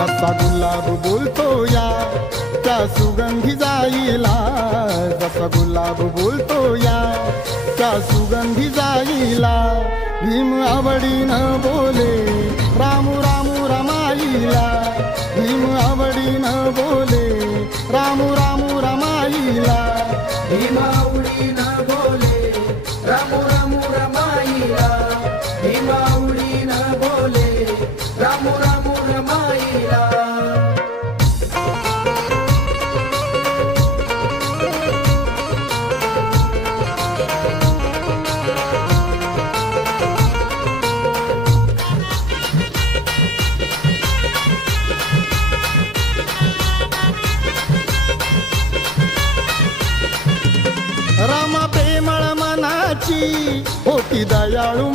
जसा गुलाब बोलतो या त्या सुगंधी जाईला, जसा गुलाब बोलतो या त्या सुगंधी जाईला. भीम आवडीनं बोले रामू रामू रमाईला, भीम आवडीनं बोले रामू रामू रमाईला. भीम आवडीनं बोले रामू रामू रमाईला, भीम आवडीनं बोले रामू रामू रमाईला. रामा प्रेमळ मनाची होती दयाळू